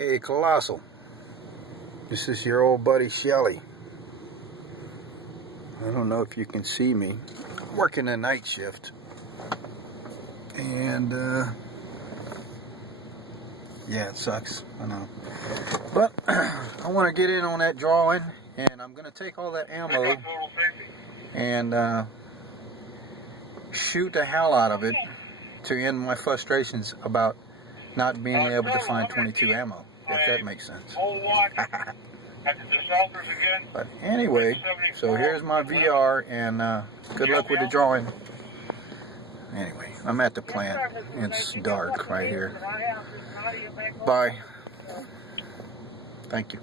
Hey, Colossal. This is your old buddy Shelley. I don't know if you can see me. I'm working a night shift. And, yeah, it sucks. I know. But, I want to get in on that drawing. And I'm going to take all that ammo and shoot the hell out of it to end my frustrations about not being able to find 22 ammo, if that makes sense. But anyway, so here's my VR, and good luck with the drawing. Anyway, I'm at the plant. It's dark right here. Bye. Thank you.